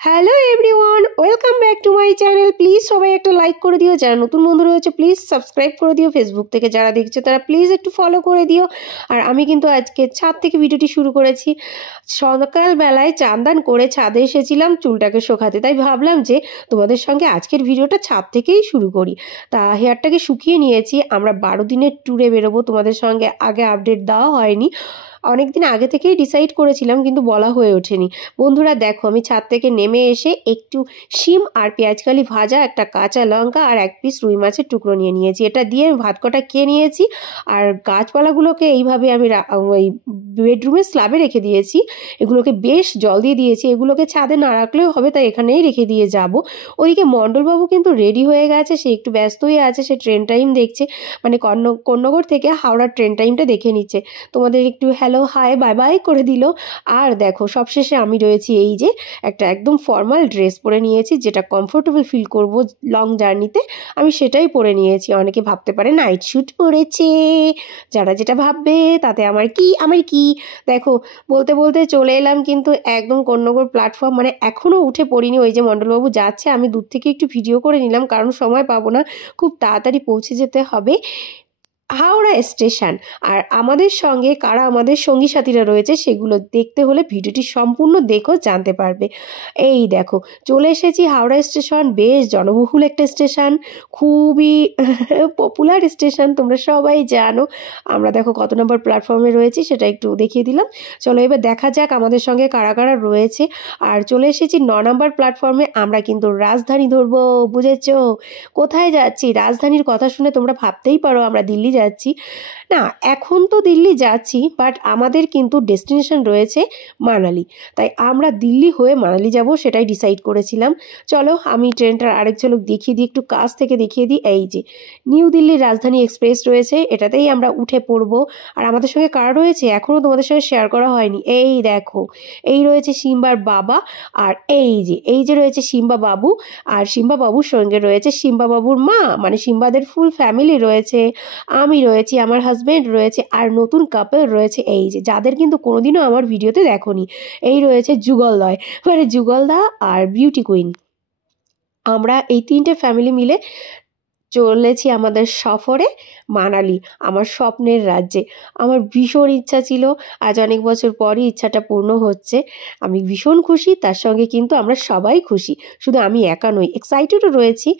Hello everyone, welcome back to my channel. Please সবাই একটা like করে দিও, যারা নতুন বন্ধু রয়েছে প্লিজ সাবস্ক্রাইব করে দিও, ফেসবুক থেকে যারা দেখছো তারা প্লিজ একটু ফলো করে দিও। আর আমি কিন্তু আজকে ছাদ থেকে ভিডিওটি শুরু করেছি। সকালবেলায় চান করে ছাদে এসেছিলাম চুলটাকে শোকাতে, তাই ভাবলাম যে তোমাদের সঙ্গে আজকের ভিডিওটা ছাদ থেকেই শুরু করি। তা হেয়ারটাকে শুকিয়ে নিয়েছি, আমরা 12 দিনের ট্যুরে বেরোবো, তোমাদের সঙ্গে আগে আপডেট দেওয়া হয়নি, অনেকদিন আগে থেকেই ডিসাইড করেছিলাম কিন্তু বলা হয়ে ওঠেনি। বন্ধুরা দেখো, আমি ছাদ থেকে নেমে এসে একটু শিম আর পেঁয়াজকালি ভাজা, একটা কাঁচা লঙ্কা আর এক পিস রুই মাছের টুকরো নিয়ে নিয়েছি। এটা দিয়ে আমি ভাত কটা খেয়ে নিয়েছি। আর গাছপালাগুলোকে এইভাবে আমি ওই বেডরুমের স্ল্যাবে রেখে দিয়েছি, এগুলোকে বেশ জল দিয়ে দিয়েছি। এগুলোকে ছাদে না রাখলেও হবে, তাই এখানেই রেখে দিয়ে যাব। ওইদিকে মণ্ডলবাবু কিন্তু রেডি হয়ে গেছে, সে একটু ব্যস্তই আছে, সে ট্রেন টাইম দেখছে, মানে কর্ণগর থেকে হাওড়ার ট্রেন টাইমটা দেখে নিচ্ছে। তোমাদের একটু হ্যালো হাই বাই বাই করে দিল। আর দেখো সবশেষে আমি রয়েছি এই যে একটা একদম ফর্মাল ড্রেস পরে নিয়েছি, যেটা কমফোর্টেবল ফিল করব লং জার্নিতে, আমি সেটাই পরে নিয়েছি। অনেকে ভাবতে পারে নাইট শ্যুট পরেছে, যারা যেটা ভাববে তাতে আমার কি। দেখো বলতে বলতে চলে এলাম কিন্তু একদম কর্ণগর প্ল্যাটফর্ম, মানে এখনও উঠে পড়িনি। ওই যে মণ্ডলবাবু যাচ্ছে, আমি দূর থেকে একটু ভিডিও করে নিলাম কারণ সময় পাবো না, খুব তাড়াতাড়ি পৌঁছে যেতে হবে হাওড়া স্টেশন। আর আমাদের সঙ্গে কারা আমাদের সঙ্গী সাথীরা রয়েছে সেগুলো দেখতে হলে ভিডিওটি সম্পূর্ণ দেখো, জানতে পারবে। এই দেখো চলে এসেছি হাওড়া স্টেশন, বেশ জনবহুল একটা স্টেশন, খুবই পপুলার স্টেশন, তোমরা সবাই জানো। আমরা দেখো কত নম্বর প্ল্যাটফর্মে রয়েছি সেটা একটু দেখিয়ে দিলাম। চলো এবার দেখা যাক আমাদের সঙ্গে কারা কারা রয়েছে। আর চলে এসেছি 9 নম্বর প্ল্যাটফর্মে, আমরা কিন্তু রাজধানী ধরবো, বুঝেছো? কোথায় যাচ্ছি? রাজধানীর কথা শুনে তোমরা ভাবতেই পারো আমরা দিল্লি যাচ্ছি। না, এখন তো দিল্লি যাচ্ছি, বাট আমাদের কিন্তু ডেস্টিনেশন রয়েছে মানালি, তাই আমরা দিল্লি হয়ে মানালি যাব সেটাই ডিসাইড করেছিলাম। চলো আমি ট্রেনটার আরেক ঝলক দেখিয়ে দিই, একটু কাছ থেকে দেখিয়ে দিই। এই যে নিউ দিল্লির রাজধানী এক্সপ্রেস রয়েছে, এটাতেই আমরা উঠে পড়বো। আর আমাদের সঙ্গে কারা রয়েছে এখনও তোমাদের সঙ্গে শেয়ার করা হয়নি। এই দেখো, এই রয়েছে সিম্বার বাবা, আর এই যে রয়েছে সিম্বা বাবু, আর সিম্বা বাবুর সঙ্গে রয়েছে সিম্বা বাবুর মা, মানে সিম্বাদের ফুল ফ্যামিলি রয়েছে, আমি রয়েছি, আমার হাজবেন্ড রয়েছে, আর নতুন কাপল রয়েছে, এই যে যাদের কিন্তু কোনোদিনও আমার ভিডিওতে দেখোনি। এই রয়েছে যুগলদয়, মানে যুগলদা আর বিউটি কুইন। আমরা এই 3টে ফ্যামিলি মিলে চলেছি আমাদের সফরে মানালি, আমার স্বপ্নের রাজ্যে। আমার ভীষণ ইচ্ছা ছিল, আজ অনেক বছর পরই ইচ্ছাটা পূর্ণ হচ্ছে। আমি ভীষণ খুশি, তার সঙ্গে কিন্তু আমরা সবাই খুশি, শুধু আমি একা নই, এক্সাইটেডও রয়েছি।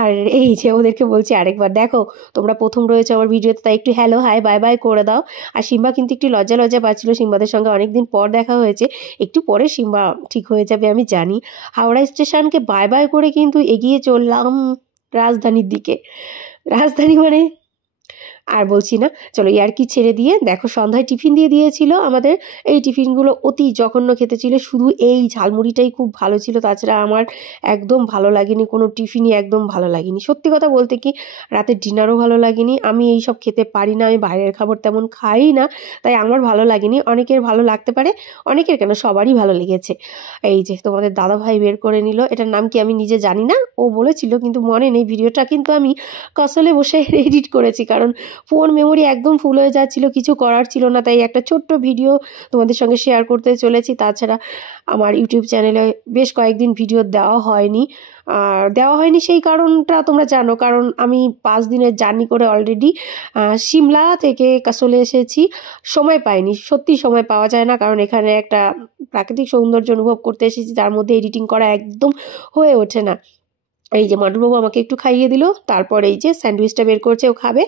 আর এই যে ওদেরকে বলছি আরেকবার, দেখো তোমরা প্রথম রয়েছে আমার ভিডিওতে, তাই একটু হ্যালো হাই বাই বাই করে দাও। আর সিম্বা কিন্তু একটু লজ্জা লজ্জা পাচ্ছিল, সিম্বাদের সঙ্গে অনেকদিন পর দেখা হয়েছে, একটু পরে সিম্বা ঠিক হয়ে যাবে আমি জানি। হাওড়া স্টেশনকে বাই বাই করে কিন্তু এগিয়ে চললাম রাজধানীর দিকে। রাজধানী মানে আর বলছি না, চলো ইয়ার্কি ছেড়ে দিয়ে দেখো, সন্ধ্যায় টিফিন দিয়ে দিয়েছিল আমাদের। এই টিফিনগুলো অতি জঘন্য খেতে ছিল, শুধু এই ঝালমুড়িটাই খুব ভালো ছিল, তাছাড়া আমার একদম ভালো লাগেনি, কোনো টিফিনই একদম ভালো লাগেনি। সত্যি কথা বলতে কি, রাতের ডিনারও ভালো লাগেনি। আমি এই সব খেতে পারি না, আমি বাইরের খাবার তেমন খাই না, তাই আমার ভালো লাগেনি। অনেকের ভালো লাগতে পারে, অনেকের কেন সবারই ভালো লেগেছে। এই যে তোমাদের দাদা ভাই বের করে নিল, এটার নাম কি আমি নিজে জানি না, ও বলেছিল কিন্তু মনে নেই। ভিডিওটা কিন্তু আমি কসলে বসে এডিট করেছি, কারণ ফোন মেমোরি একদম ফুল হয়ে যাচ্ছিল, কিছু করার ছিল না, তাই একটা ছোট্ট ভিডিও তোমাদের সঙ্গে শেয়ার করতে চলেছি। তাছাড়া আমার ইউটিউব চ্যানেলে বেশ কয়েকদিন ভিডিও দেওয়া হয়নি, আর দেওয়া হয়নি সেই কারণটা তোমরা জানো, কারণ আমি 5 দিনের জার্নি করে অলরেডি সিমলা থেকে কাসলে এসেছি, সময় পাইনি, সত্যি সময় পাওয়া যায় না, কারণ এখানে একটা প্রাকৃতিক সৌন্দর্য অনুভব করতে এসেছি, তার মধ্যে এডিটিং করা একদম হয়ে ওঠে না। এই যে মণ্ডলবাবু আমাকে একটু খাইয়ে দিল, তারপর এই যে স্যান্ডউইচটা বের করছে, ও খাবে,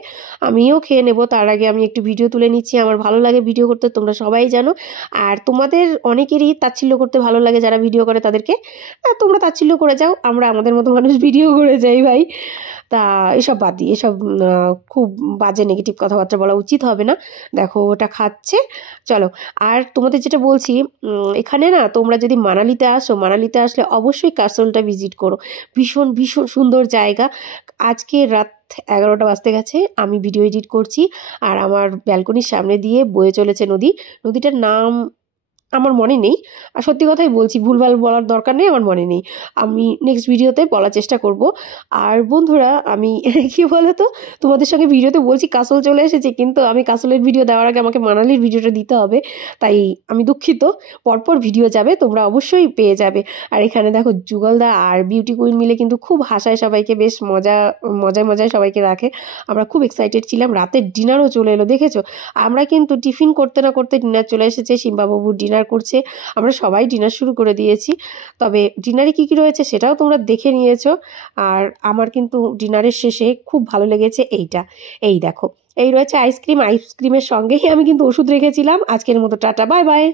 আমিও খেয়ে নেব। তার আগে আমি একটু ভিডিও তুলে নিচ্ছি, আমার ভালো লাগে ভিডিও করতে, তোমরা সবাই জানো। আর তোমাদের অনেকেরই তাচ্ছিল্য করতে ভালো লাগে, যারা ভিডিও করে তাদেরকে, তোমরা তাচ্ছিল্য করে যাও, আমরা আমাদের মতো মানুষ ভিডিও করে যাই ভাই। তা এসব বাদ দিই, এসব খুব বাজে নেগেটিভ কথাবার্তা বলা উচিত হবে না। দেখো ওটা খাচ্ছে। চলো, আর তোমাদের যেটা বলছি, এখানে না তোমরা যদি মানালিতে আসো, মানালিতে আসলে অবশ্যই কাসলটা ভিজিট করো, ভীষণ ভীষণ সুন্দর জায়গা। আজকে রাত 11টা বাজতে গেছে, আমি ভিডিও এডিট করছি, আর আমার ব্যালকনির সামনে দিয়ে বয়ে চলেছে নদী। নদীটার নাম আমার মনে নেই। আর সত্যি কথাই বলছি, ভুলভাল বলার দরকার নেই, আমার মনে নেই। আমি নেক্সট ভিডিওতে বলার চেষ্টা করব। আর বন্ধুরা, আমি কি বলো তো, তোমাদের সঙ্গে ভিডিওতে বলছি কাসল চলে এসেছে, কিন্তু আমি কাসলের ভিডিও দেওয়ার আগে আমাকে মানালির ভিডিওটা দিতে হবে, তাই আমি দুঃখিত। পরপর ভিডিও যাবে, তোমরা অবশ্যই পেয়ে যাবে। আর এখানে দেখো যুগলদা আর বিউটি কুইন মিলে কিন্তু খুব হাসায় সবাইকে, বেশ মজায় সবাইকে রাখে। আমরা খুব এক্সাইটেড ছিলাম। রাতের ডিনারও চলে এলো, দেখেছো? আমরা কিন্তু টিফিন করতে না করতে ডিনার চলে এসেছে। সিম্বাবাবু ডিনার করছে, আমরা সবাই ডিনার শুরু করে দিয়েছি। তবে ডিনারে কি কি রয়েছে সেটাও তোমরা দেখে নিয়েছো। আর আমার কিন্তু ডিনারের শেষে খুব ভালো লেগেছে এইটা, এই দেখো, এই রয়েছে আইসক্রিমের সঙ্গেই আমি কিন্তু ওষুধ রেখেছিলাম। আজকের মতো টাটা, বাই বাই।